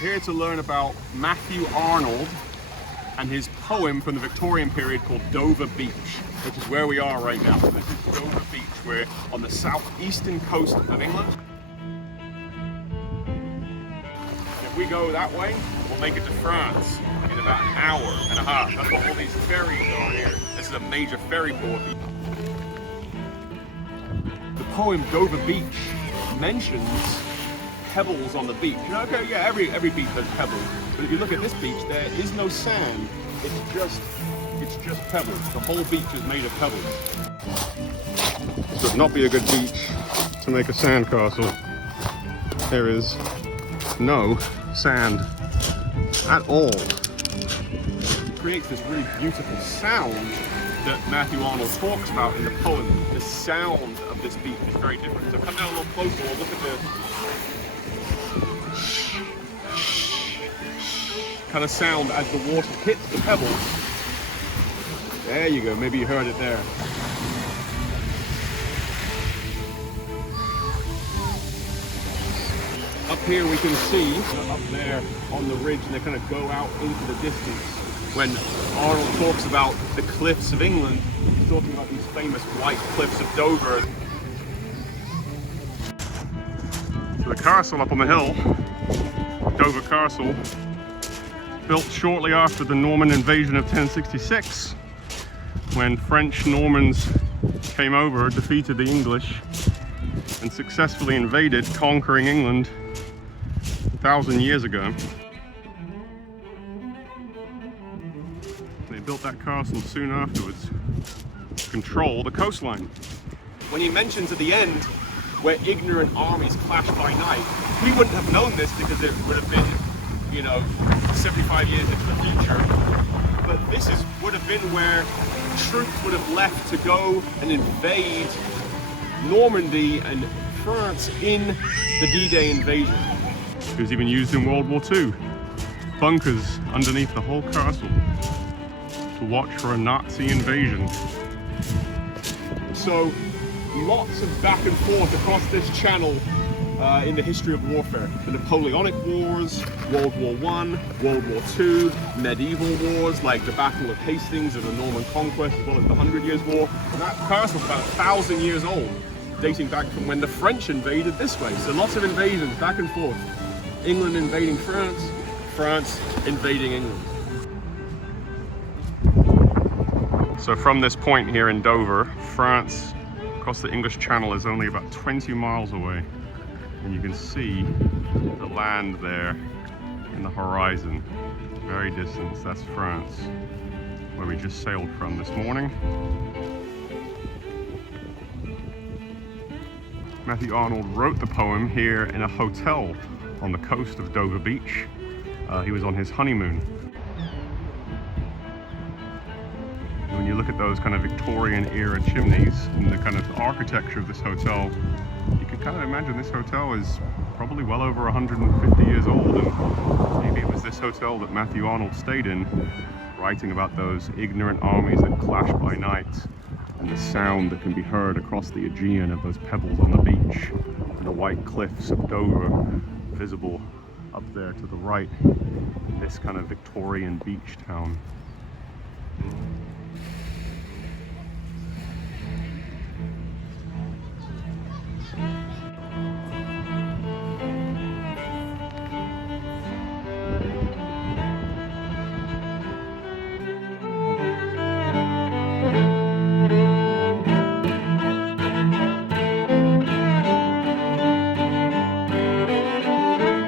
We're here to learn about Matthew Arnold and his poem from the Victorian period called Dover Beach, which is where we are right now. This is Dover Beach. We're on the southeastern coast of England. If we go that way, we'll make it to France in about an hour and a half. That's what all these ferries are here. This is a major ferry port. The poem Dover Beach mentions pebbles on the beach. You know, okay, yeah, every beach has pebbles. But if you look at this beach, there is no sand. It's just pebbles. The whole beach is made of pebbles. This would not be a good beach to make a sandcastle. There is no sand at all. It creates this really beautiful sound that Matthew Arnold talks about in the poem. The sound of this beach is very different. So come down a little closer, we'll look at the kind of sound as the water hits the pebbles. There you go, maybe you heard it there. Up here we can see, up there on the ridge, and they kind of go out into the distance. When Arnold talks about the cliffs of England, he's talking about these famous white cliffs of Dover. So the castle up on the hill, Dover Castle, built shortly after the Norman invasion of 1066, when French Normans came over, defeated the English, and successfully invaded, conquering England 1,000 years ago. They built that castle soon afterwards to control the coastline. When he mentions at the end where ignorant armies clash by night, we wouldn't have known this because it would have been, you know, 75 years into the future. But this would have been where troops would have left to go and invade Normandy and France in the D-Day invasion. It was even used in World War II. Bunkers underneath the whole castle to watch for a Nazi invasion. So lots of back and forth across this channel in the history of warfare. The Napoleonic Wars, World War I, World War II, medieval wars like the Battle of Hastings and the Norman Conquest, as well as the 100 Years' War. And that castle's about 1,000 years old, dating back from when the French invaded this way. So lots of invasions back and forth. England invading France, France invading England. So from this point here in Dover, France across the English Channel is only about 20 miles away. And you can see the land there in the horizon, very distant. That's France, where we just sailed from this morning. Matthew Arnold wrote the poem here in a hotel on the coast of Dover Beach. He was on his honeymoon. When you look at those kind of Victorian era chimneys and the kind of architecture of this hotel, you can kind of imagine this hotel is probably well over 150 years old, and maybe it was this hotel that Matthew Arnold stayed in, writing about those ignorant armies that clash by night and the sound that can be heard across the Aegean of those pebbles on the beach and the white cliffs of Dover visible up there to the right, this kind of Victorian beach town.